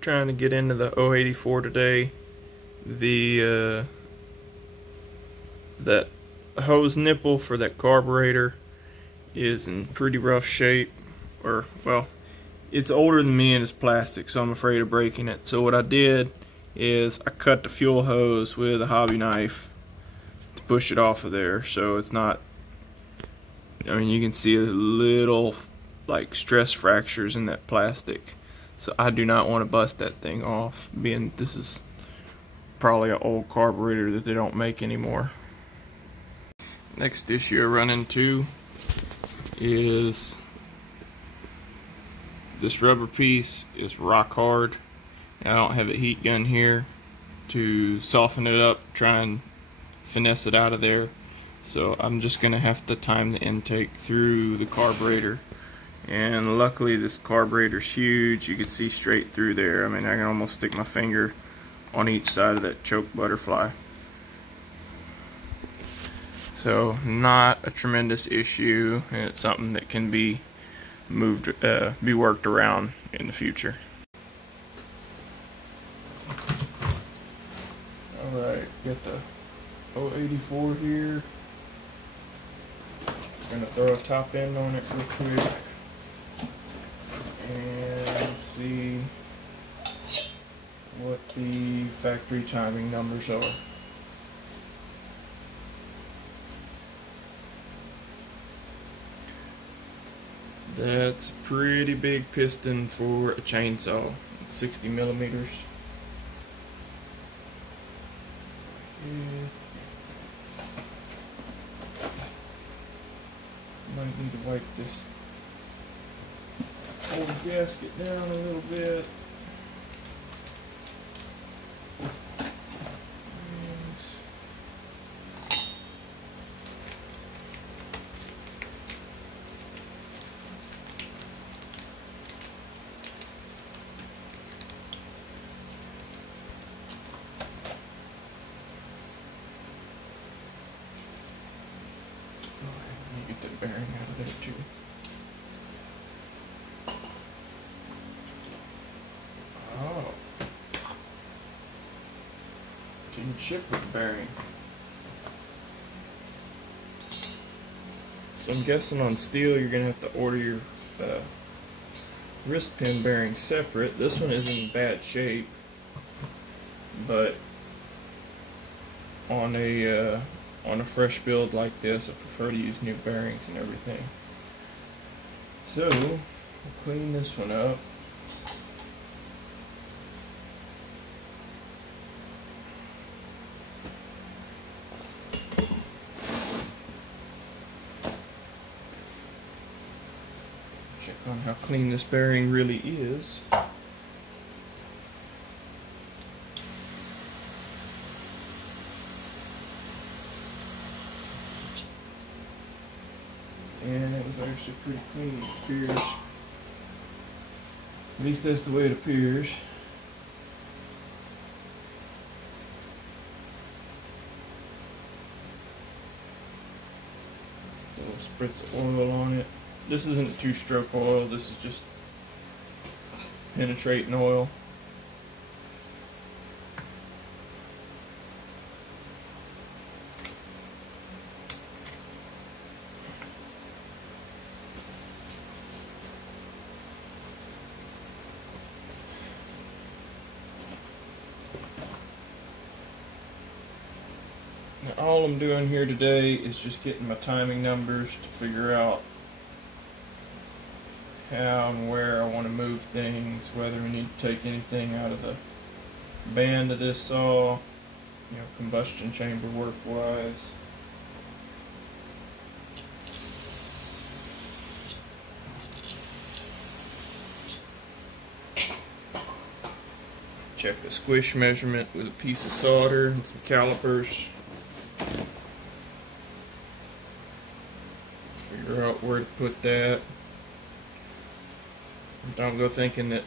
trying to get into the 084 today. The that hose nipple for that carburetor is in pretty rough shape, or well, it's older than me and it's plastic, so I'm afraid of breaking it. So what I did is I cut the fuel hose with a hobby knife to push it off of there, so it's not, I mean, you can see a little like stress fractures in that plastic. So I do not want to bust that thing off, being this is probably an old carburetor that they don't make anymore. Next issue I run into is this rubber piece is rock hard. I don't have a heat gun here to soften it up, try and finesse it out of there. So I'm just gonna have to time the intake through the carburetor. And luckily this carburetor's huge. You can see straight through there. I mean, I can almost stick my finger on each side of that choke butterfly. So not a tremendous issue, and it's something that can be moved, be worked around in the future. Alright, got the 084 here. Gonna throw a top end on it real quick and see what the factory timing numbers are. That's a pretty big piston for a chainsaw. It's 60 millimeters. Might need to wipe this old gasket down a little bit. Get that bearing out of there too. Oh. Didn't ship with the bearing. So I'm guessing on Stihl you're going to have to order your wrist pin bearing separate. This one is in bad shape, but on a fresh build like this, I prefer to use new bearings and everything. So, we'll clean this one up. Check on how clean this bearing really is. And it was actually pretty clean, it appears. At least that's the way it appears. A little spritz of oil on it. This isn't two-stroke oil, this is just penetrating oil. Now, all I'm doing here today is just getting my timing numbers to figure out how and where I want to move things, whether we need to take anything out of the band of this saw, you know, combustion chamber work wise. Check the squish measurement with a piece of solder and some calipers. Figure out where to put that. Don't go thinking that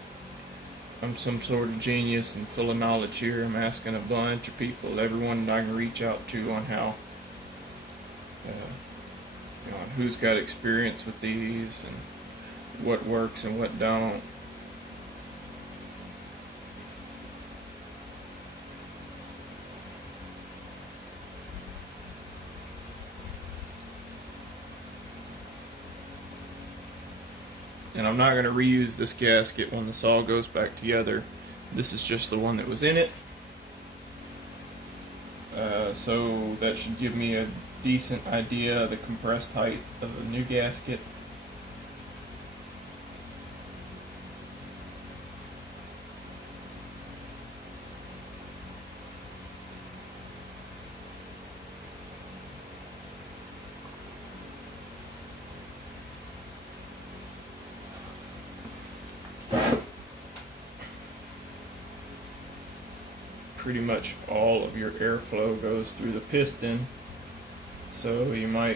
I'm some sort of genius and full of knowledge here. I'm asking a bunch of people, everyone that I can reach out to, on how, you know, on who's got experience with these and what works and what don't. And I'm not going to reuse this gasket when the saw goes back together. This is just the one that was in it. So that should give me a decent idea of the compressed height of the new gasket. Pretty much all of your airflow goes through the piston, so you might,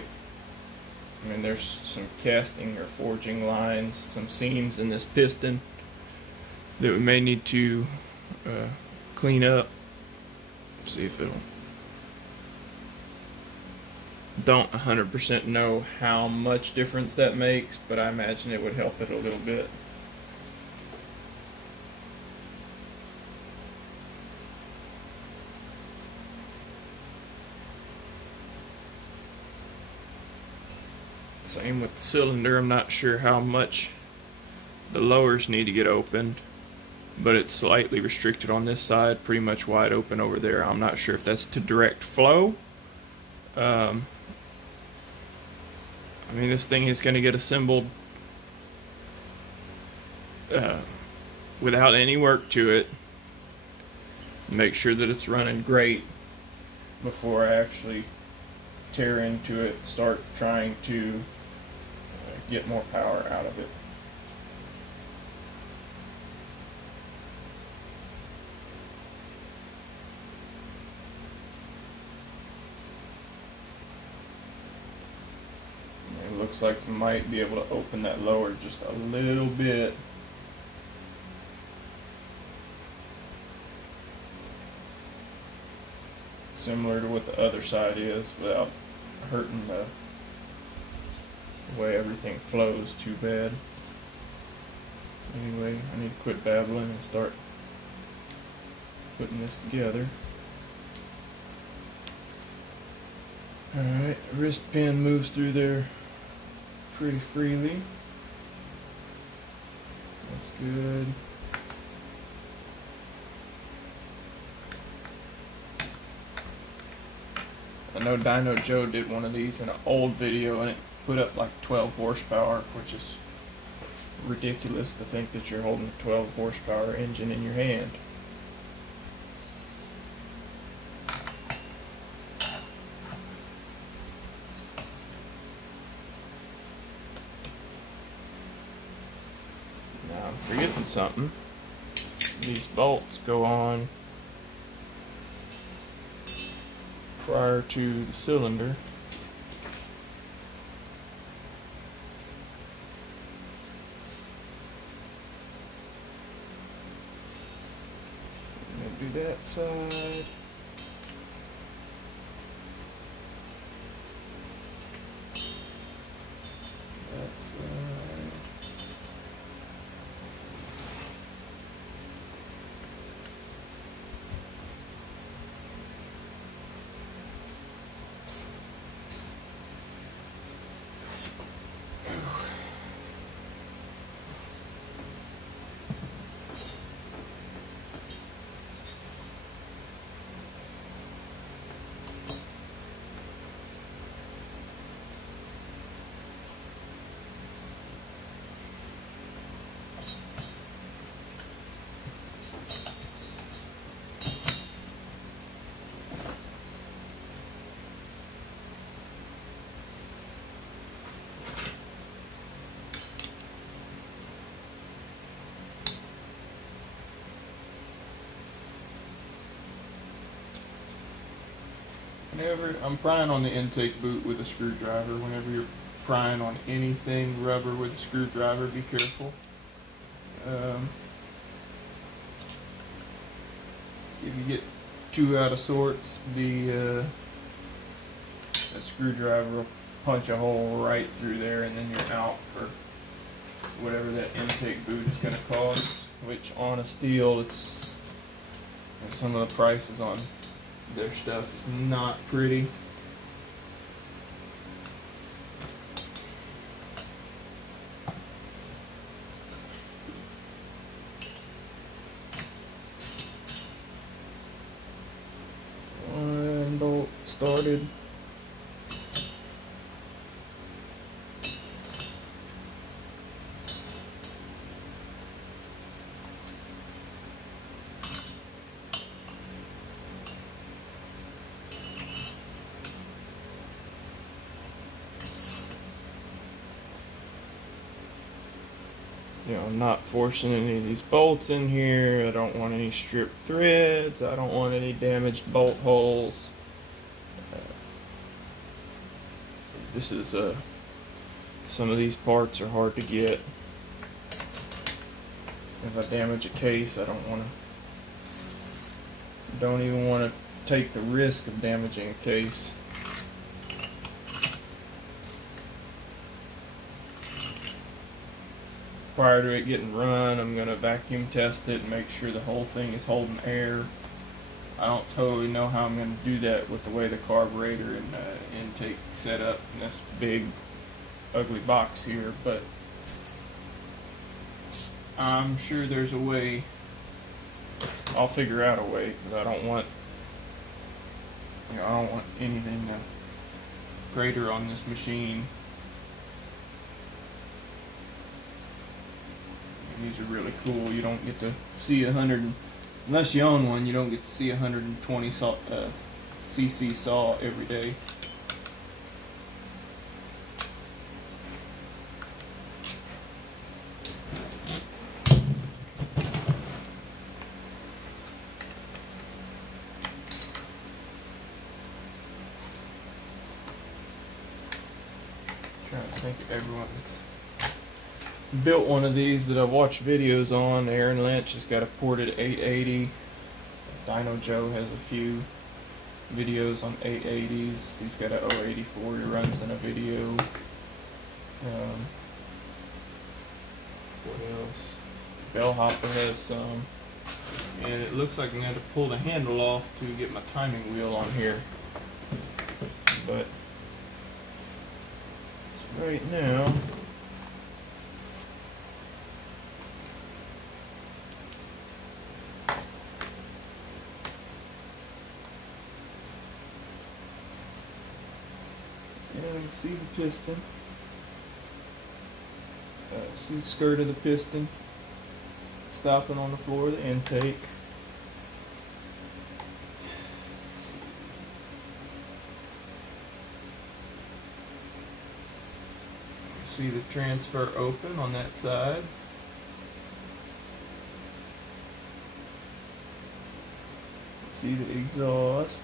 I mean, there's some casting or forging lines, some seams in this piston that we may need to clean up. See if it'll, don't 100% know how much difference that makes, but I imagine it would help it a little bit. Same with the cylinder. I'm not sure how much the lowers need to get opened, but it's slightly restricted on this side, pretty much wide open over there. I'm not sure if that's to direct flow. I mean, this thing is going to get assembled without any work to it. Make sure that it's running great before I actually tear into it, start trying to get more power out of it. It looks like you might be able to open that lower just a little bit. Similar to what the other side is, without hurting the way everything flows too bad. Anyway, I need to quit babbling and start putting this together. Alright, wrist pin moves through there pretty freely. That's good. I know Dyno Joe did one of these in an old video and it put up like 12 horsepower, which is ridiculous to think that you're holding a 12 horsepower engine in your hand. Now I'm forgetting something. These bolts go on prior to the cylinder. I'm gonna do that side. That side. Whenever I'm prying on the intake boot with a screwdriver, whenever you're prying on anything rubber with a screwdriver, be careful. If you get too out of sorts, that screwdriver will punch a hole right through there, and then you're out for whatever that intake boot is going to cost. Which on a Stihl, it's some of the prices on their stuff is not pretty. started. You know, I'm not forcing any of these bolts in here. I don't want any stripped threads. I don't want any damaged bolt holes. This is some of these parts are hard to get. If I damage a case, I don't even want to take the risk of damaging a case. Prior to it getting run, I'm going to vacuum test it and make sure the whole thing is holding air. I don't totally know how I'm going to do that with the way the carburetor and intake set up in this big ugly box here, but I'm sure there's a way. I'll figure out a way, because I don't want anything to crater on this machine. These are really cool. You don't get to see 100, unless you own one, you don't get to see 120 cc saw every day. I'm trying to think of everyone that's built one of these that I've watched videos on. Aaron Lynch has got a ported 880. Dino Joe has a few videos on 880s. He's got an 084 he runs in a video. What else? Bellhopper has some. And it looks like I'm going to have to pull the handle off to get my timing wheel on here. But right now, you can see the piston. See the skirt of the piston stopping on the floor of the intake. See the transfer open on that side. See the exhaust.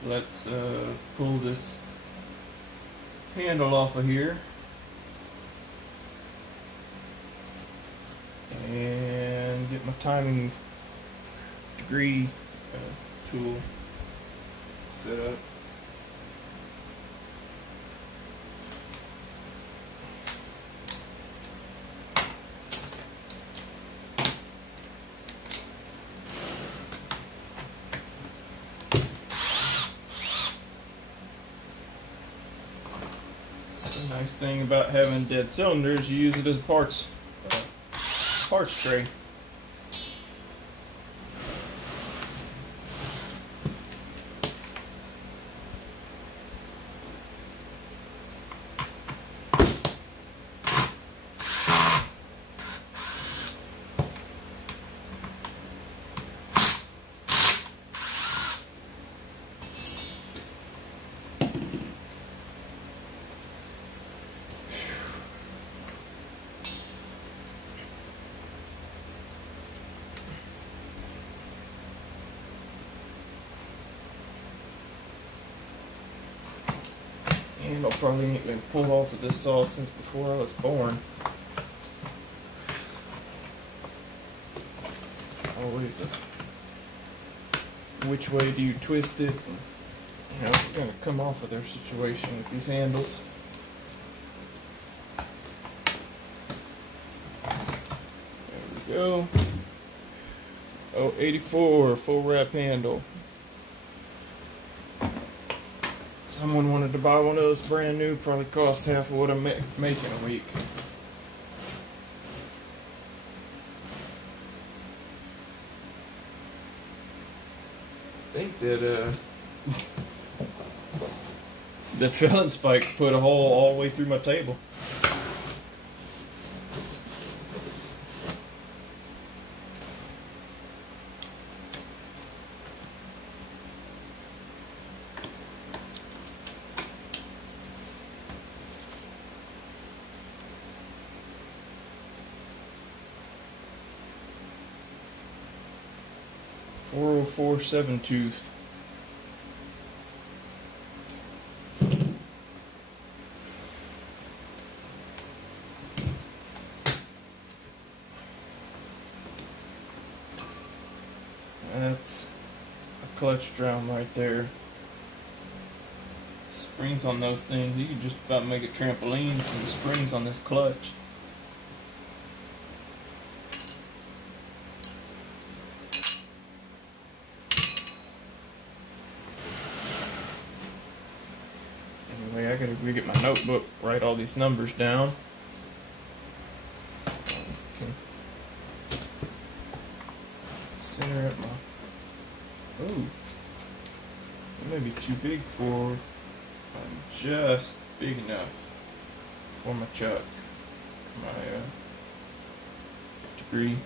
So let's pull this handle off of here and get my timing degree tool set up. The nice thing about having dead cylinders, you use it as a parts tray. And I'll probably need to pull off of this saw since before I was born. Always which way do you twist it? And, you know, it's going to come off of their situation with these handles. There we go. Oh, 84 full wrap handle. Someone wanted to buy one of those brand new, probably cost half of what I'm making a week. think that that felon spike put a hole all the way through my table. .404 7-tooth. That's a clutch drum right there. Springs on those things, you can just about make a trampoline from the springs on this clutch. Anyway, I gotta go get my notebook, write all these numbers down. Okay. Center at my. Oh, that may be too big for. Just big enough for my chuck, my degree.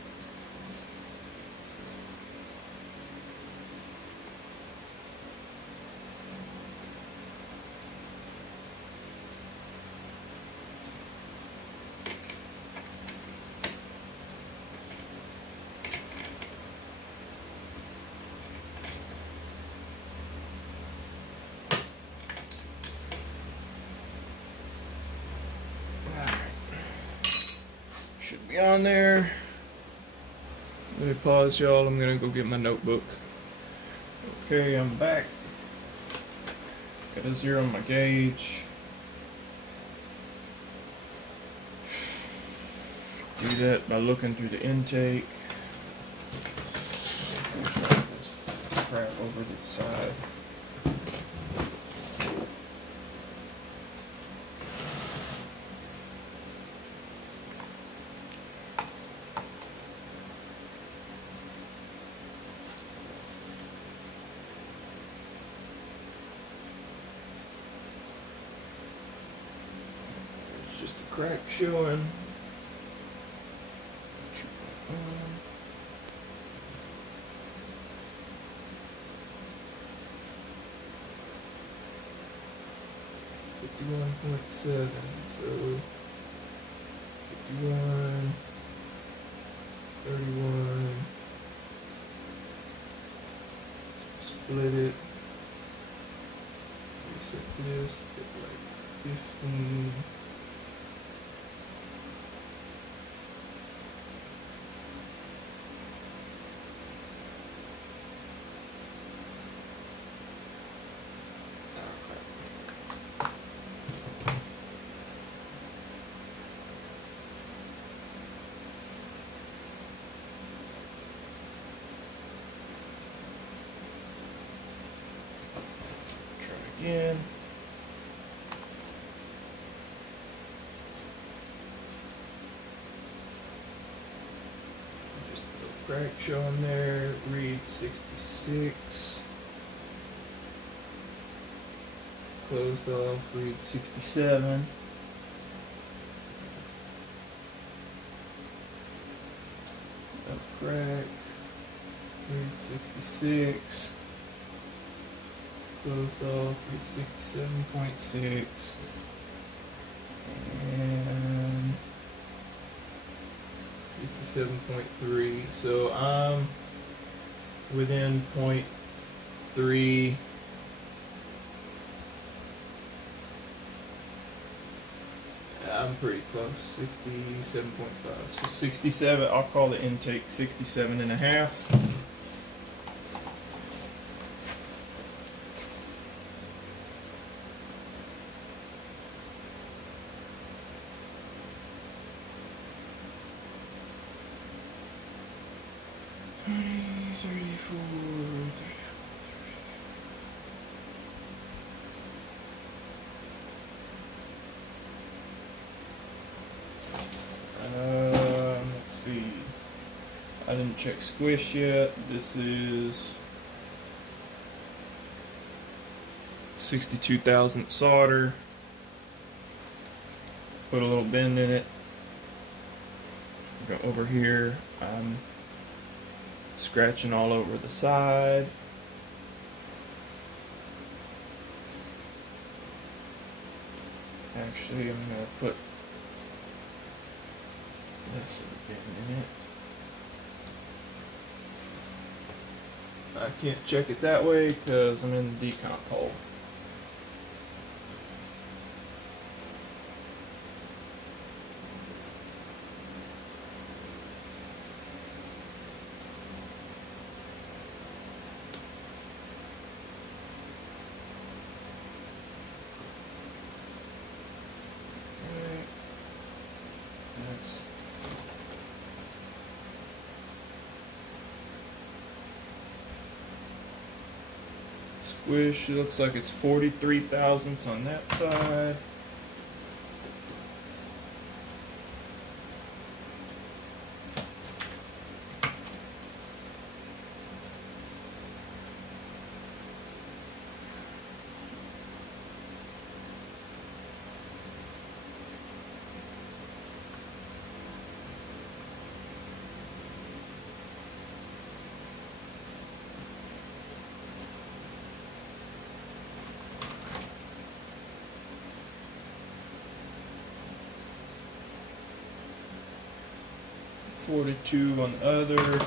Should be on there. Let me pause, y'all. I'm gonna go get my notebook. Okay, I'm back. Got a 0 on my gauge. Do that by looking through the intake. Crap over this side. Just a crack showing. .7, so 51, 31, split it, reset this, get like 15. Again. Just put a crack showing there, read 66. Closed off, read 67. A crack, read 66. Closed off is 67.6 and 67.3. So I'm within 0.3. I'm pretty close. 67.5. So 67. I'll call the intake 67.5. Let's see. I didn't check squish yet. This is 62 thousandth solder. Put a little bend in it. Go over here. I'm scratching all over the side. Actually, I'm going to put less of a bend in it. I can't check it that way because I'm in the decomp hole. Squish, it looks like it's 43 thousandths on that side. .42 on the other.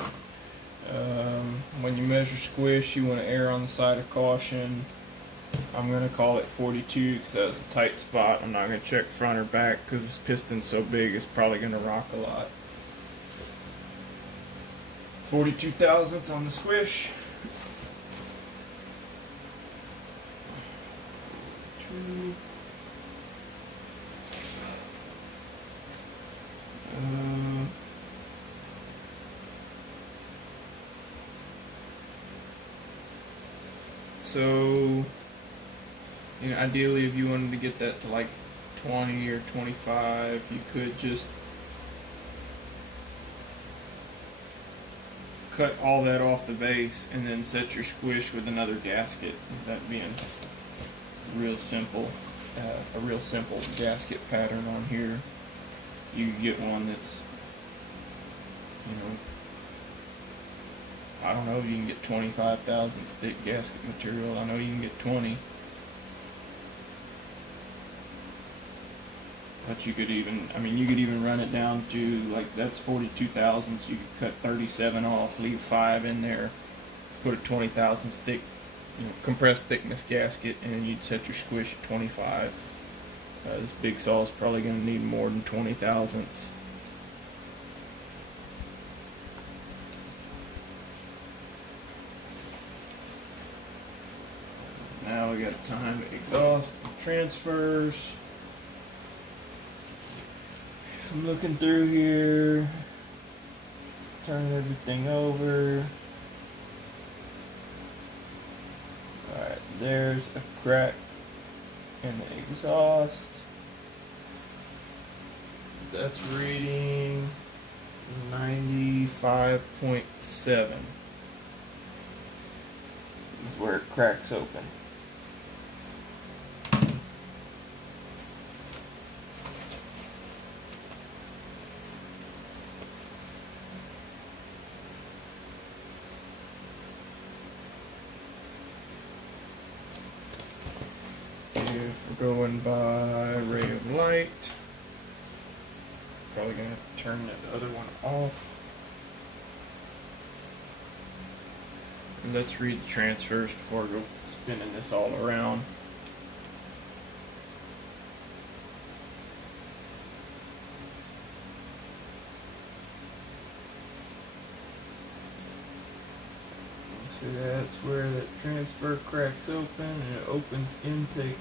When you measure squish, you want to err on the side of caution. I'm going to call it 42 because that was a tight spot. I'm not going to check front or back because this piston's so big it's probably going to rock a lot. 42 thousandths on the squish. So, you know, ideally if you wanted to get that to like 20 or 25, you could just cut all that off the base and then set your squish with another gasket. That being a real simple gasket pattern on here. You can get one that's, you know, I don't know, you can get 25 thousandths thick gasket material. I know you can get 20. But you could even, I mean, you could even run it down to, like, that's 42 thousandths. You could cut 37 off, leave 5 in there, put a 20 thousandths thick, you know, compressed thickness gasket, and then you'd set your squish at 25. This big saw is probably going to need more than 20 thousandths. Now we got time exhaust transfers. I'm looking through here, turning everything over. Alright, there's a crack in the exhaust. That's reading 95.7. This is where it cracks open. If we're going by ray of light, probably going to have to turn that other one off. And let's read the transfers before I go spinning this all around. So that's where that transfer cracks open, and it opens intake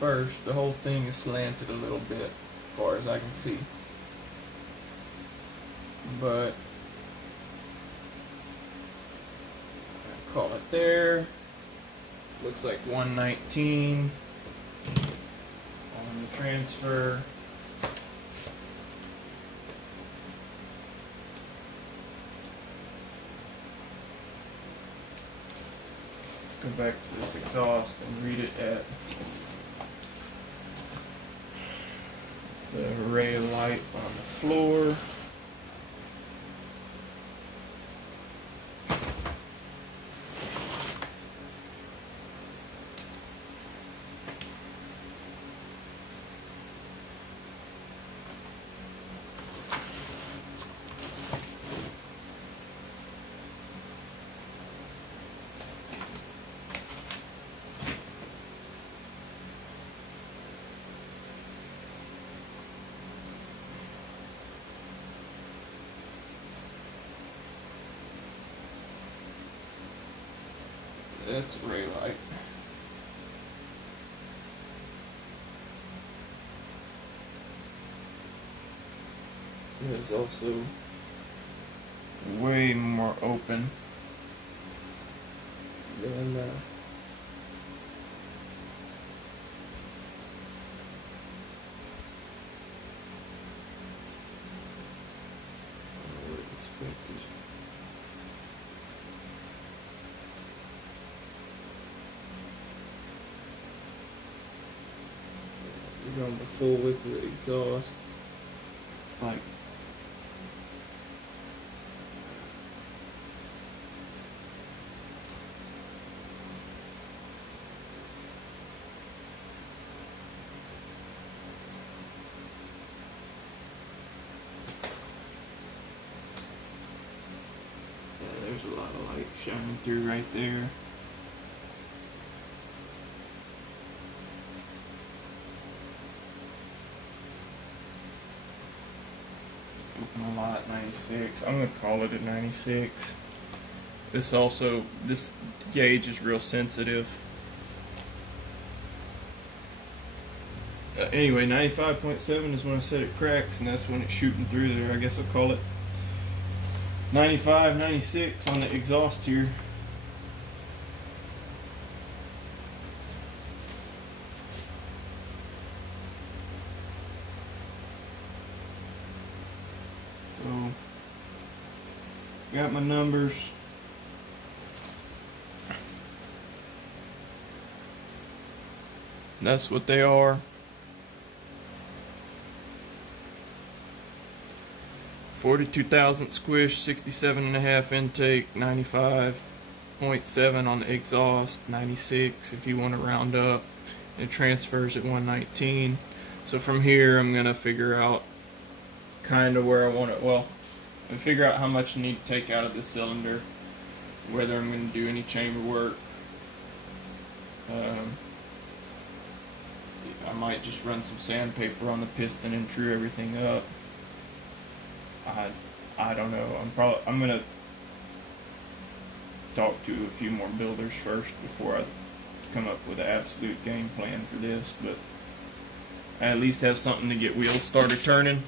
first. The whole thing is slanted a little bit, as far as I can see. But I call it there. Looks like 119 on the transfer. go back to this exhaust and read it at the array light on the floor. That's ray light. It's also way more open than I would have expected. We're going the full width of the exhaust. It's like there's a lot of light shining through right there. Open a lot, 96. I'm gonna call it a 96. This gauge is real sensitive. Anyway, 95.7 is when I said it cracks, and that's when it's shooting through there. I guess I'll call it 95, 96 on the exhaust here. So, got my numbers. That's what they are. 42,000 squish, 67.5 intake, 95.7 on the exhaust, 96 if you want to round up. It transfers at 119. So from here I'm going to figure out kind of where I want it. Well, and figure out how much I need to take out of the cylinder, whether I'm going to do any chamber work. I might just run some sandpaper on the piston and true everything up. I don't know. I'm gonna talk to a few more builders first before I come up with an absolute game plan for this, but I at least have something to get wheels started turning.